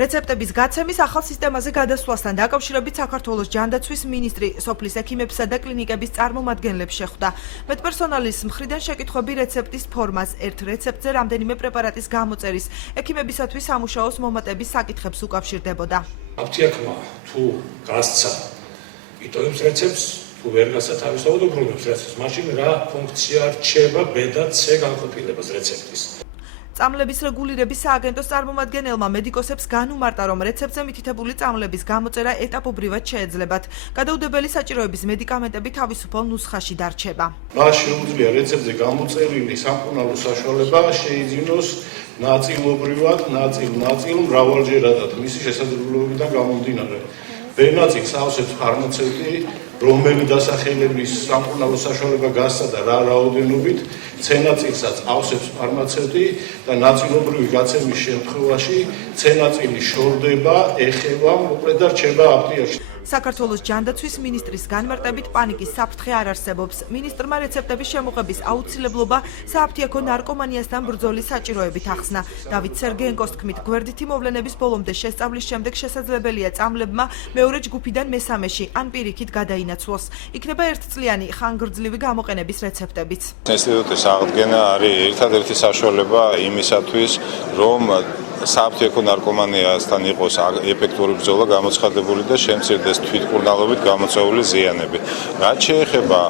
რეცეპტების გაცემის ახალ სისტემაზე გადასვლასთან დაკავშირებით საქართველოს ჯანდაცვის მინისტრი სოფლის ექიმებსა და კლინიკების წარმომადგენლებს შეხვდა. მედპერსონალის მხრიდან შეკითხვები რეცეპტის ფორმას, ერთ რეცეპტზე რამდენიმე პრეპარატის გამოწერის, ექიმებისათვის სამუშაოს მომატების საკითხებს უკავშირდებოდა. აფთიაქმა თუ გასცა იტოვებს რეცეპტს, თუ ვერ გასცა თავისთავად უბრუნებს რეცეპტს, მაშინ რა ფუნქცია რჩება B და C განყოფილებას რეცეპტის. წამლების რეგულირების სააგენტოს წარმომადგენელმა მედიკოსებს განუმარტა, რომ რეცეპტზე მითითებული წამლების გამოწერა ეტაპობრივად შეეძლებათ. გადაუდებელი საჭიროების მედიკამენტები თავისუფალ ნუსხაში დარჩება. მას შეუძლია რეცეპტზე გამოწერილი სამკურნალო საშუალება შეიძინოს ნაწილობრივად, ნაწილ მრავალჯერადად მისი შესაძლებლობებიდან გამომდინარე. B ნაწილს ავსებს ფარმაცევტი, რომელი დასახელების სამკურნალო საშუალება გასცა და რა რაოდენობით, C ნაწილსაც ავსებს ფარმაცევტი და ნაწილობრივი გაცემის შემთხვევაში C ნაწილი შორდება, ეხება, მოკლედ და რჩება აფთიაქში. საქართველოს ჯანდაცვის მინისტრის განმარტებით პანიკის საფრთხე არ არსებობს. მინისტრმა რეცეპტების შემოღების აუცილებლობა სააფთიაქო ნარკომანიასთან ბრძოლის საჭიროებით ახსნა. დავით სერგეენკოს თქმით, გვერდითი მოვლენების ბოლომდე შესწავლის შემდეგ შესაძლებელია წამლებმა მეორე ჯგუფიდან მესამეში ან პირიქით გადაინაცვლოს. იქნება ერთწლიანი ხანგრძლივი გამოყენების რეცეპტებიც. ინსტიტუტის აღდგენა არის ერთადერთი საშუალება იმისათვის, რომ სააფთიაქო ნარკომანიასთან იყოს ეფექტური ბრძოლა გამოცხადებული და შემცირდეს თვითმკურნალობით გამოწვეული ზიანები. რაც შეეხება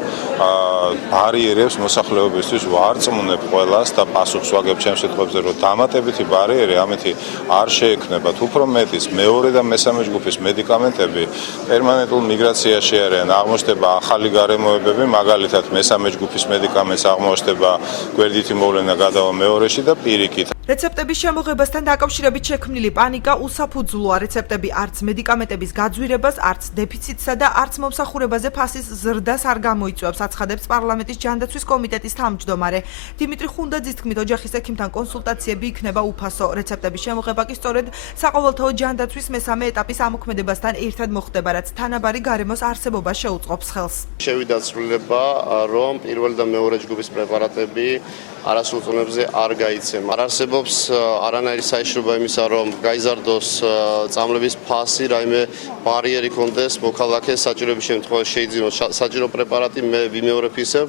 ბარიერებს მოსახლეობისთვის ვარწმუნებ ყველას და პასუხს ვაგებ ჩემს სიტყვებზე, რომ დამატებითი ბარიერი ამითი არ შეექმნებათ. უფრო მეტის მეორე და მესამე ჯგუფის მედიკამენტები პერმანენტულ მიგრაციაში არიან, აღმოჩნდება ახალი გარემოებები, მაგალითად მესამე ჯგუფის მედიკამენტს აღმოჩნდება გვერდითი მოვლენა გადავა მეორეში და პირიქით. რეცეპტების შემოღებასთან დაკავშირებით შექმნილი პანიკა უსაფუძვლოა. რეცეპტები არც მედიკამენტების გაძვირებას, არც დეფიციტსა და არც მომსახურებაზე ფასის ზრდას არ გამოიწვევს, აცხადებს პარლამენტის ჯანდაცვის კომიტეტის თავმჯდომარე. დიმიტრი ხუნდაძის თქმით, ოჯახის ექიმთან კონსულტაციები იქნება უფასო. რეცეპტების შემოღება კი სწორედ საყოველთაო ჯანდაცვის მესამე ეტაპის ამოქმედებასთან ერთად მოხდება, რაც თანაბარი გარემოს არსებობას შეუწყობს ხელს. შევიდა ცვლილება, რომ პირველი და მეორე ჯგუფის პრეპარატები არასრულ წონებზე არ გაიცემა. არ არსებობს არანაირი საიშრობა იმისა, რომ გაიზარდოს წამლების ფასი, რაიმე ბარიერი კონდეს მოქალაქეს საჭიროების შემთხვევაში შეიძინოს საჭირო პრეპარატი, მე ვიმეორებ ისევ,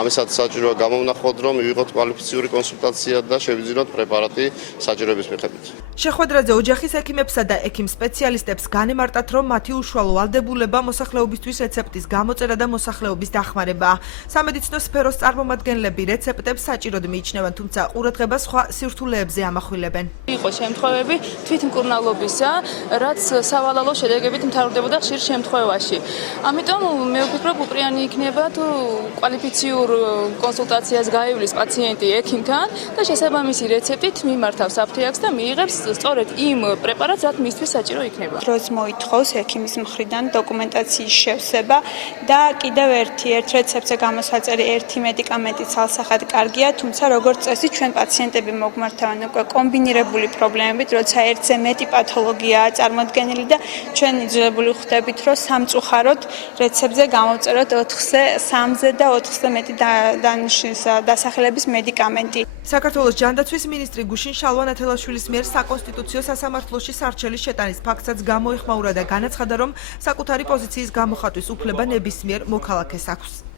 ამისათვის საჭიროა გამოვნახოთ, რომ მივიღოთ კვალიფიციური კონსულტაცია და შევიძინოთ პრეპარატი საჭიროების მიხედვით. შეხვედრაზე ოჯახის ექიმებსა და ექიმ სპეციალისტებს განემარტათ, რომ მათი უშუალო ვალდებულება მოსახლეობისთვის რეცეპტის გამოწერა და მოსახლეობის დახმარებაა. სამედიცინო სფეროს წარმომადგენლები რეცეპტებს საჭიროდ მიიჩნევენ, თუმცა ყურადღებას სხვა სირთულეებზე ამახვილებენ. იყო შემთხვევები თვითმკურნალობისა, რაც სავალალო შედეგებით მთავრდებოდა ხშირ შემთხვევაში. ამიტომ მე ვფიქრობ, უპრიანი იქნება თუ კვალიფიციურ კონსულტაციას გაივლის პაციენტი ექიმთან და შესაბამისი რეცეპტით მიმართავს აფთიაქს და მიიღებს სწორედ იმ პრეპარატს, რაც მისთვის საჭირო იქნება. დროს მოითხოვს ექიმის მხრიდან დოკუმენტაციის შევსება და კიდევ ერთ რეცეპტზე გამოსაწერი ერთი მედიკამენტი ცალსახად კარგია, თუმცა როგორც წესი ჩვენ პაციენტები მოგმართავენ უკვე კომბინირებული პრობლემებით, როცა ერთზე მეტი პათოლოგიაა წარმოდგენილი და ჩვენ იძულებული ვხდებით, რომ სამწუხაროდ რეცეპტზე გამოვწეროთ 4-ზე, 3-ზე და 4-ზე მეტი დასახელების მედიკამენტი. საქართველოს ჯანდაცვის მინისტრი გუშინ შალვა ნათელაშვილის მიერ საკონსტიტუციო სასამართლოში სარჩელის შეტანის ფაქტსაც გამოეხმაურა და განაცხადა, რომ საკუთარი პოზიციის გამოხატვის უფლება ნებისმიერ მოქალაქეს აქვს.